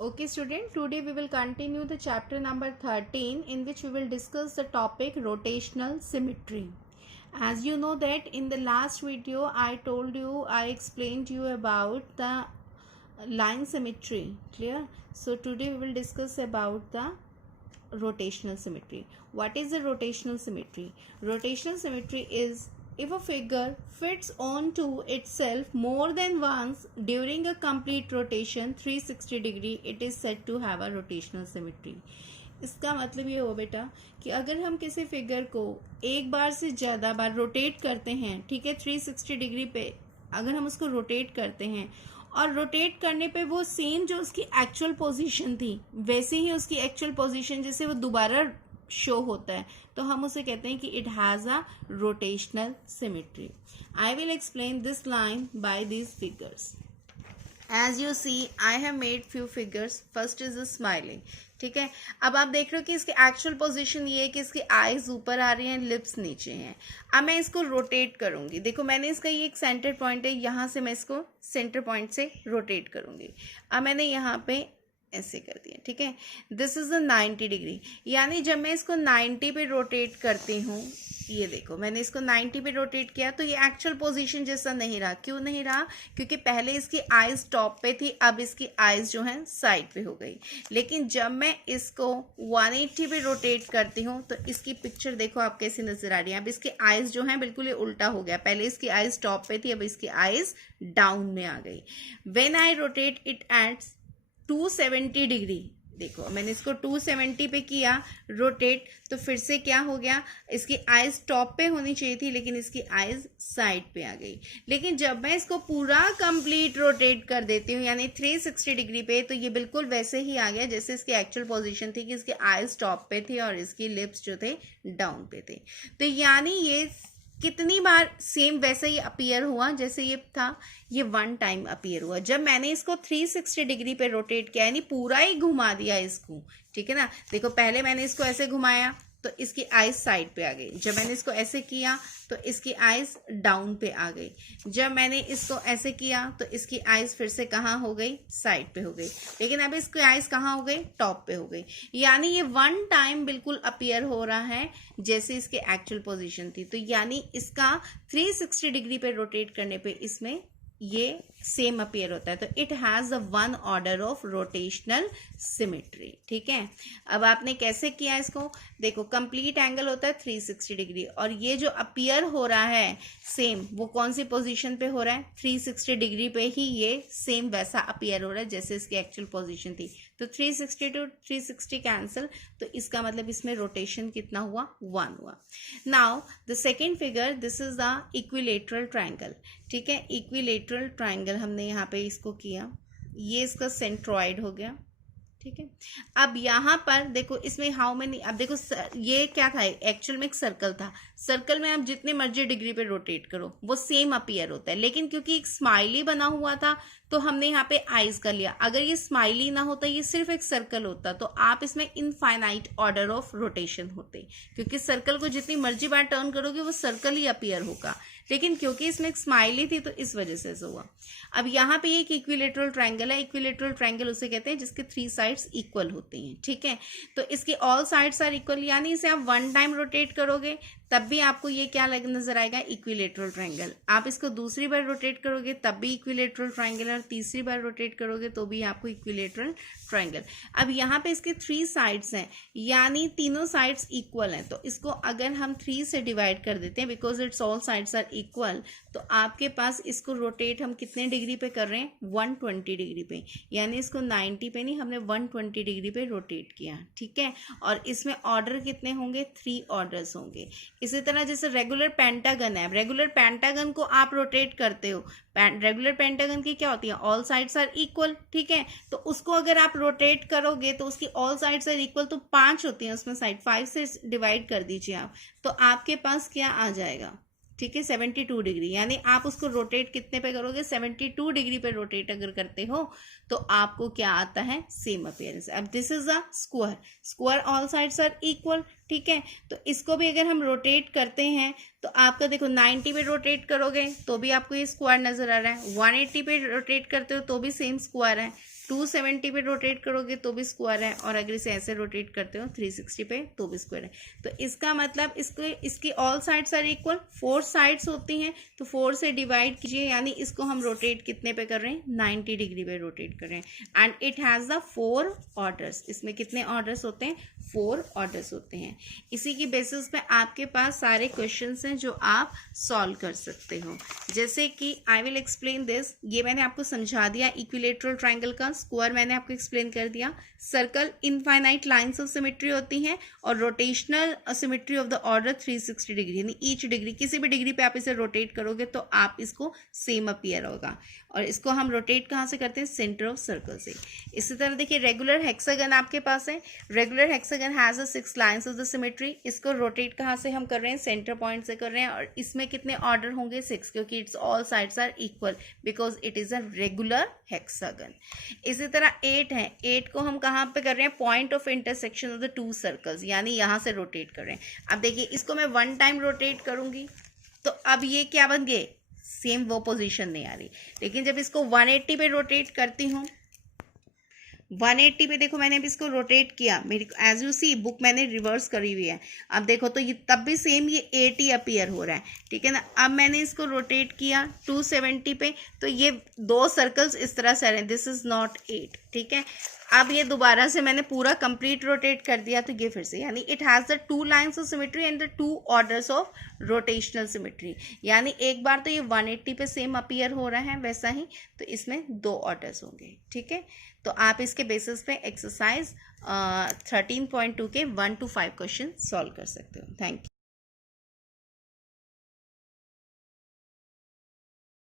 Okay student, today we will continue the chapter number 13 in which we will discuss the topic rotational symmetry. As you know that in the last video I explained you about the line symmetry, clear? So today we will discuss about the rotational symmetry. What is the rotational symmetry? Rotational symmetry is if a figure fits onto itself more than once during a complete rotation 360 degree, it is said to have a rotational symmetry. इसका मतलब ये हो बेटा कि अगर हम किसी figure को एक बार से ज़्यादा बार रोटेट करते हैं, ठीक है, 360 डिग्री पे अगर हम उसको रोटेट करते हैं और रोटेट करने पे वो सेम जो उसकी एक्चुअल पोजीशन थी वैसे ही उसकी एक्चुअल पोजीशन जैसे वो दोबारा शो होता है, तो हम उसे कहते हैं कि it has a rotational symmetry. I will explain this line by these figures. As you see I have made few figures. First is a smiling. ठीक है, अब आप देख रहे हो कि इसकी एक्चुअल पोजीशन ये है कि इसकी आईज ऊपर आ रही हैं, लिप्स नीचे हैं. अब मैं इसको रोटेट करूंगी. देखो मैंने इसका ये एक सेंटर पॉइंट है, यहाँ से मैं इसको सेंटर पॉइंट से रोटेट करूंगी. अब मैंने यहाँ पे ऐसे कर दिया. ठीक है, दिस इज अ 90 डिग्री. यानी जब मैं इसको 90 पे रोटेट करती हूँ, ये देखो मैंने इसको 90 पे रोटेट किया तो ये एक्चुअल पोजीशन जैसा नहीं रहा. क्यों नहीं रहा? क्योंकि पहले इसकी आईज टॉप पे थी, अब इसकी आईज जो है साइड पे हो गई. लेकिन जब मैं इसको 180 पे रोटेट करती हूँ तो इसकी पिक्चर देखो आप कैसी नजर आ रही है. अब इसकी आईज जो है बिल्कुल ये उल्टा हो गया. पहले इसकी आईज टॉप पे थी, अब इसकी आईज डाउन में आ गई. When I rotate it at 270 degree, देखो मैंने इसको 270 पे किया रोटेट, तो फिर से क्या हो गया, इसकी आईज टॉप पे होनी चाहिए थी लेकिन इसकी आईज साइड पे आ गई. लेकिन जब मैं इसको पूरा कंप्लीट रोटेट कर देती हूँ यानी 360 डिग्री पे, तो ये बिल्कुल वैसे ही आ गया जैसे इसकी एक्चुअल पोजीशन थी कि इसकी आईज टॉप पे थी और इसकी लिप्स जो थे डाउन पे थे. तो यानी ये कितनी बार सेम वैसे ही अपीयर हुआ जैसे ये था, ये वन टाइम अपीयर हुआ. जब मैंने इसको 360 डिग्री पे रोटेट किया यानी पूरा ही घुमा दिया इसको. ठीक है ना, देखो पहले मैंने इसको ऐसे घुमाया तो इसकी आईज साइड पे आ गई. जब मैंने इसको ऐसे किया तो इसकी आईज डाउन पे आ गई. जब मैंने इसको ऐसे किया तो इसकी आईज फिर से कहाँ हो गई, साइड पे हो गई. लेकिन अब इसकी आईज कहाँ हो गई, टॉप पे हो गई. यानी ये वन टाइम बिल्कुल अपीयर हो रहा है जैसे इसकी एक्चुअल पोजीशन थी. तो यानी इसका 360 डिग्री पे रोटेट करने पे इसमें ये सेम अपीयर होता है. तो it has a one order of rotational symmetry. ठीक है, अब आपने कैसे किया इसको, देखो कंप्लीट एंगल होता है 360 डिग्री और ये जो अपीयर हो रहा है सेम वो कौन सी पोजीशन पे हो रहा है, 360 डिग्री पे ही ये सेम वैसा अपीयर हो रहा है जैसे इसकी एक्चुअल पोजीशन थी. तो 360 टू 360 कैंसिल, तो इसका मतलब इसमें रोटेशन कितना हुआ, 1 हुआ. Now the second figure, this is the equilateral triangle. ठीक है, इक्विलेटरल ट्राइंगल हमने यहाँ पे इसको किया, ये इसका सेंट्रॉइड हो गया. ठीक है, अब यहाँ पर देखो इसमें हाउ मेनी, अब देखो ये क्या था, एक्चुअल में एक सर्कल था. सर्कल में आप जितने मर्जी डिग्री पे रोटेट करो वो सेम अपीयर होता है. लेकिन क्योंकि एक स्माइली बना हुआ था तो हमने यहाँ पे आइज कर लिया. अगर ये स्माइली ना होता, ये सिर्फ एक सर्कल होता, तो आप इसमें इनफाइनाइट ऑर्डर ऑफ रोटेशन होते, क्योंकि सर्कल को जितनी मर्जी बार टर्न करोगे वो सर्कल ही अपीयर होगा. लेकिन क्योंकि इसमें एक स्माइली थी तो इस वजह से ऐसा हुआ. अब यहाँ पे एक इक्विलेटरल ट्राइंगल है. इक्विलेटरल ट्राइंगल उसे कहते हैं जिसके 3 साइड्स इक्वल होती हैं. ठीक है, तो इसकी ऑल साइड्स आर इक्वल, यानी इसे आप वन टाइम रोटेट करोगे तब भी आपको ये क्या नजर आएगा, इक्विलेटरल ट्राइंगल. आप इसको दूसरी बार रोटेट करोगे तब भी इक्विलेटरल ट्राइंगल, और तीसरी बार रोटेट करोगे तो भी आपको इक्विलेटरल ट्राइंगल. अब यहाँ पे इसके 3 साइड्स हैं यानी तीनों साइड्स इक्वल हैं. तो इसको अगर हम 3 से डिवाइड कर देते हैं because it's all sides are equal, तो आपके पास इसको रोटेट हम कितने डिग्री पे कर रहे हैं, 120 डिग्री पे. यानी इसको 90 पे नहीं, हमने 120 डिग्री पे रोटेट किया. ठीक है, और इसमें ऑर्डर कितने होंगे, 3 ऑर्डर्स होंगे. इसी तरह जैसे रेगुलर पेंटागन है, रेगुलर पेंटागन को आप रोटेट करते हो, रेगुलर पेंटागन की क्या होती है, ऑल साइड्स आर इक्वल. ठीक है, तो उसको अगर आप रोटेट करोगे तो उसकी ऑल साइड्स आर इक्वल, तो 5 होती हैं उसमें साइड, 5 से डिवाइड कर दीजिए आप, तो आपके पास क्या आ जाएगा, ठीक है, 72 डिग्री. यानी आप उसको रोटेट कितने पे करोगे, 72 डिग्री पे रोटेट अगर करते हो तो आपको क्या आता है, सेम अपीयरेंस. अब this is a square, square all sides are equal, ठीक है। तो इसको भी अगर हम रोटेट करते हैं तो आपका देखो 90 पे रोटेट करोगे तो भी आपको ये स्क्वायर नजर आ रहा है, 180 पे रोटेट करते हो तो भी सेम स्क्वायर है, 270 पे रोटेट करोगे तो भी स्क्वायर है, और अगर इसे ऐसे रोटेट करते हो 360 पे तो भी स्क्वायर है। तो इसका मतलब इसकी all sides are equal, 4 sides होती हैं तो 4 से डिवाइड कीजिए, यानी इसको हम रोटेट कितने पे कर रहे हैं, 90 डिग्री पे रोटेट कर रहे हैं। And it has the 4 orders, इसमें कितने ऑर्डर्स होते हैं, 4 ऑर्डर्स होते हैं। इसी की बेसिस पे आपके पास सारे क्वेश्चंस हैं जो आप सॉल्व कर सकते हो। जैसे कि आई विल एक्सप्लेन दिस, ये मैंने आपको समझा दिया, इक्विलेटरल ट्राइंगल का स्क्वायर मैंने आपको एक्सप्लेन कर दिया, circle infinite lines of symmetry होती हैं, और rotational symmetry of the order 360 degree, यानी ईच डिग्री, किसी भी डिग्री पे आप इसे रोटेट करोगे तो आप इसको सेम अपीयर होगा। और इसको हम रोटेट कहाँ से करते हैं, सेंटर ऑफ सर्कल से। इसी तरह देखिए रेगुलर हेक्सागन आपके पास है, regular hexagon has a 6 lines of the symmetry, इसको रोटेट कहाँ से हम कर रहे हैं, सेंटर पॉइंट से कर रहे हैं, और इसमें कितने ऑर्डर होंगे, 6, क्योंकि it's all sides are equal because it is a regular hexagon. इसी तरह 8 है, 8 को हम कहाँ पे कर रहे हैं, point of intersection of the 2 circles, यानी यहाँ से रोटेट कर रहे हैं। अब देखिए इसको मैं 1 टाइम रोटेट करूंगी तो अब ये क्या बन गए, सेम वो पोजीशन नहीं आ रही। लेकिन जब इसको 180 पे रोटेट करती हूँ, 180 पे देखो मैंने अब इसको रोटेट किया, मेरी एज यू सी बुक मैंने रिवर्स करी हुई है, अब देखो तो ये तब भी सेम ये 80 अपीयर हो रहा है, ठीक है ना। अब मैंने इसको रोटेट किया 270 पे तो ये 2 सर्कल्स इस तरह से आ रहे हैं, दिस इज नॉट 8, ठीक है। अब ये दोबारा से मैंने पूरा कंप्लीट रोटेट कर दिया तो ये फिर से, यानी it has the 2 lines of symmetry and the 2 orders of rotational symmetry, यानी एक बार तो ये 180 पे सेम अपीयर हो रहा है वैसा ही, तो इसमें 2 ऑर्डर्स होंगे, ठीक है। तो आप इसके बेसिस पे एक्सरसाइज 13.2 के 1 to 5 क्वेश्चन सॉल्व कर सकते हो। Thank you.